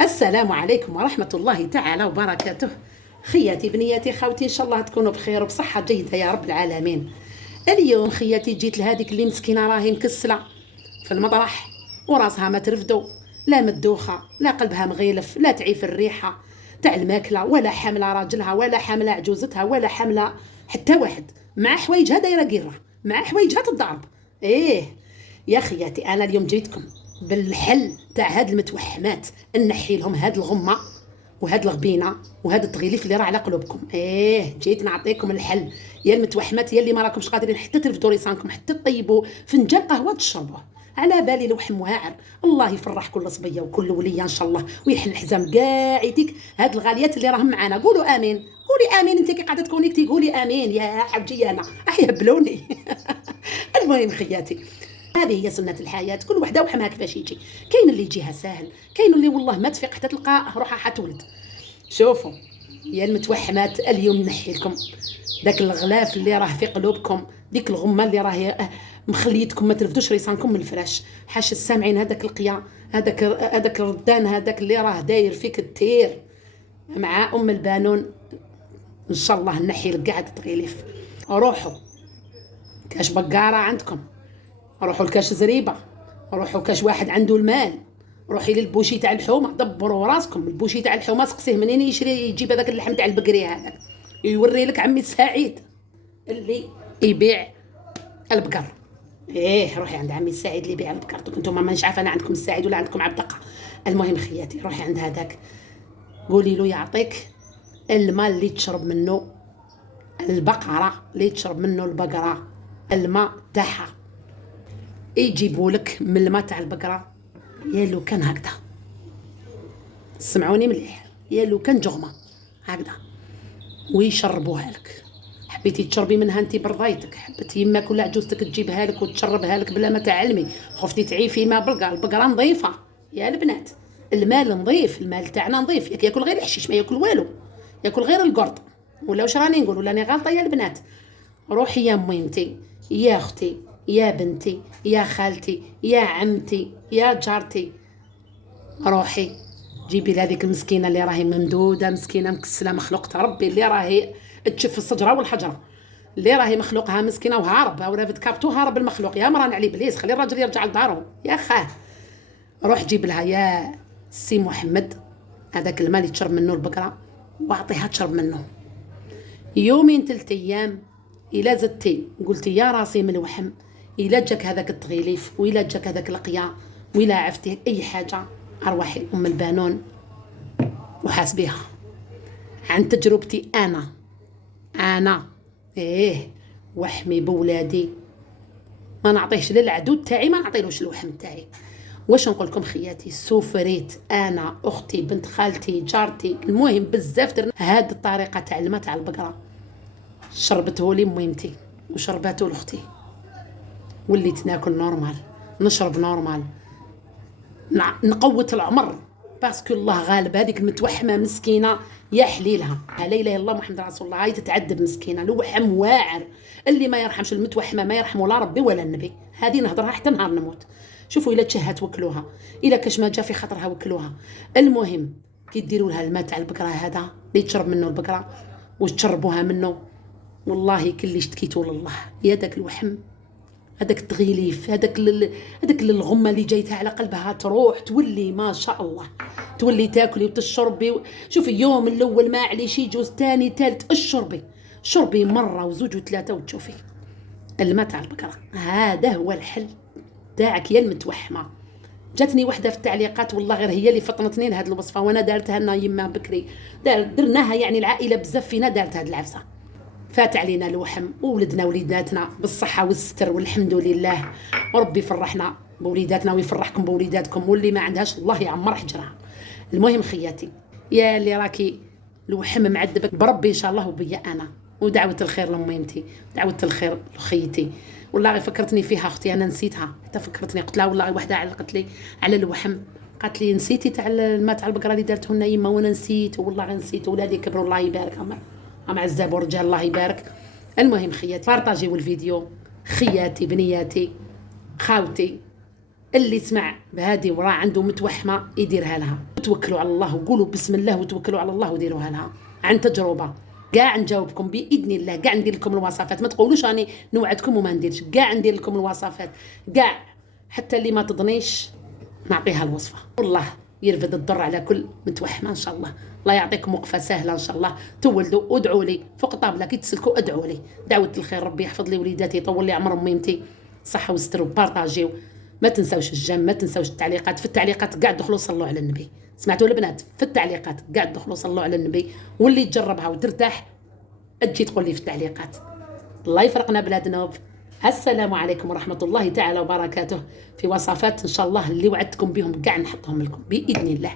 السلام عليكم ورحمة الله تعالى وبركاته. خياتي بنياتي خوتي، إن شاء الله تكونوا بخير وبصحة جيدة يا رب العالمين. اليوم خياتي جيت لهذيك اللي مسكينة راهي مكسلة في المطرح وراسها ما ترفدو، لا مدوخة لا قلبها مغيلف، لا تعيف الريحة تاع الماكلة، ولا حاملة راجلها ولا حاملة عجوزتها ولا حاملة حتى واحد، مع حوايجها دايرة قيرة، مع حوايجها تضرب. ايه يا خياتي، انا اليوم جيتكم بالحل تاع هاد المتوحمات، نحي لهم هاد الغمه وهاد الغبينه وهاد التغيليف اللي راه على قلوبكم. جيت نعطيكم الحل يا المتوحمات، يا اللي ما راكمش قادرين حتى ترفدوا ريسانكم، حتى تطيبوا فنجان قهوه تشربوه. على بالي لوحم واعر، الله يفرح كل صبيه وكل وليه ان شاء الله، ويحل الحزام كاع يديك هاد الغاليات اللي راهم معانا. قولوا امين، قولي امين انت كي قاعده تكونيكتي، قولي امين يا حوجي انا يهبلوني. المهم خياتي، هذه هي سنة الحياة، كل وحده وحماها كيفاش يجي. كاين اللي يجيها ساهل، كاين اللي والله ما تفيق حتى تلقى روحها حتولد. شوفوا يا المتوحمات، اليوم نحي لكم داك الغلاف اللي راه في قلوبكم، ديك الغمه اللي راهي مخليتكم ما ترفدوش ريسانكم من الفراش. حاش السامعين هذاك القيا، هذاك الردان، هذاك اللي راه داير فيك التير مع ام البانون. ان شاء الله نحي لك كاع التغيليف. روحوا كاش بقاره عندكم، روحوا لكاش زريبه، روحوا كاش واحد عنده المال، روحي للبوشي تاع الحومه، دبروا راسكم. البوشي تاع الحومه سقسيه منين يشري يجيب هذاك اللحم تاع البقري هذاك، يوري لك عمي سعيد اللي يبيع البقر. روحي عند عمي السعيد اللي يبيع البقر. انتم ما عارفه انا عندكم السعيد ولا عندكم عبدقه. المهم خياتي، روحي عند هذاك قولي له يعطيك الماء اللي تشرب منه البقره، اللي تشرب منه البقره الماء تاعها، يجيبوا لك من الماء تاع البقره يا لو كان هكذا، سمعوني مليح، يا لو كان جغمه هكذا، ويشربوها لك. حبيتي تشربي منها انت برضايتك، حبيتي يماك ولا عجوزتك تجيبها لك وتشربها لك بلا ما تعلمي، خفتي تعيفي ما بلقى البقره نظيفه يا البنات، المال نظيف، المال تاعنا نظيف، ياكل غير الحشيش ما ياكل والو، ياكل غير القرط. ولا واش راني نقول ولا راني غلطه يا البنات؟ روحي يا ميمتي، يا اختي، يا بنتي، يا خالتي، يا عمتي، يا جارتي، روحي جيبي لهذيك المسكينه اللي راهي ممدوده، مسكينه مكسله مخلوقه ربي، اللي راهي تشف الشجره والحجره، اللي راهي مخلوقها مسكينه وهاربه ورافد كابتو هارب المخلوق. يا مران علي بليس، خلي الراجل يرجع لدارو يا خاه. روح جيب لها يا سي محمد هذاك الماء اللي تشرب منه البقره، واعطيها تشرب منه يومين 3 ايام. الا زدتي قلتي يا راسي من الوحم، الا جاك هذاك التغيليف، والا جاك هذاك القيا، والا عفتي اي حاجه، ارواحي ام البانون وحاسبيها عن تجربتي انا وحمي بولادي، ما نعطيهش للعدو تاعي، ما نعطيلوش الوحم تاعي. واش نقول لكم خياتي؟ سوفريت انا، اختي، بنت خالتي، جارتي، المهم بزاف درنا هاد الطريقه تاع الماء تاع البقره. شربته لي ميمتي وشربته لاختي، وليت ناكل نورمال، نشرب نورمال، نقوت العمر، باسكو الله غالب. هذيك المتوحمه مسكينه يا حليلها، لا اله الا الله محمد رسول الله، هاي تتعذب مسكينه، لوحم واعر. اللي ما يرحمش المتوحمه ما يرحمه لا ربي ولا النبي، هذه نهضرها حتى نهار نموت. شوفوا الا تشهت وكلوها، الا كاش ما جا في خاطرها وكلوها. المهم كي ديروا لها الماء تاع البقره هذا اللي تشرب منه البقره وتشربوها منه، والله كل اشتكيتوا لله يا داك الوحم، هذاك التغيليف، هذاك الغمه اللي جايتها على قلبها تروح، تولي ما شاء الله، تولي تاكلي وتشربي. شوفي اليوم الاول ما عليش، يجوز ثاني ثالث شربي مره وزوج وثلاثه وتشوفي الماء تاع البقره. هذا هو الحل تاعك يا المتوحمه. جاتني وحده في التعليقات والله غير هي اللي فطنتني لهذه الوصفه، وانا دارتها لنا يما بكري، درناها يعني العائله بزاف فينا دارت هذه العفسه. فات علينا الوحم وولدنا وليداتنا بالصحه والستر والحمد لله، وربي يفرحنا بوليداتنا ويفرحكم بوليداتكم، واللي ما عندهاش الله يعمر حجرها. المهم خياتي، يا اللي راكي الوحم معذبك بربي ان شاء الله وبيا انا، ودعوه الخير لميمتي، دعوه الخير لخيتي. والله غير فكرتني فيها اختي، انا نسيتها حتى فكرتني، قلت لها والله وحده علقت لي على الوحم، قالت لي نسيتي تاع الماء تاع البقره اللي دارته لنا يما، وانا نسيت والله غير نسيت، ولادي كبروا الله يبارك مع الزاب ورجال الله يبارك. المهم خياتي، بارطاجيو الفيديو، خياتي بنياتي خاوتي، اللي سمع بهادي وراه عنده متوحمه يديرها لها. وتوكلوا على الله وقولوا بسم الله وتوكلوا على الله وديروها لها عن تجربه. كاع نجاوبكم باذن الله، كاع ندير لكم الوصفات، ما تقولوش راني نوعدكم وما نديرش، كاع ندير لكم الوصفات، كاع حتى اللي ما تضنيش نعطيها الوصفه. والله يرفد الضر على كل متوحمه ان شاء الله. الله يعطيكم وقفه سهله ان شاء الله. تولدوا وادعوا لي فوق طابله كي تسلكوا، ادعوا لي دعوه الخير، ربي يحفظ لي وليداتي، يطول لي عمرهم ميمتي، صحه وستر، وبارطاجيو. ما تنساوش الجيم، ما تنساوش التعليقات، في التعليقات كاع دخلوا صلوا على النبي. سمعتوا البنات؟ في التعليقات كاع دخلوا صلوا على النبي، واللي تجربها وترتاح تجي تقول لي في التعليقات. الله يفرقنا بلادنا. السلام عليكم ورحمة الله تعالى وبركاته. في وصفات إن شاء الله اللي وعدتكم بهم كاع نحطهم لكم بإذن الله.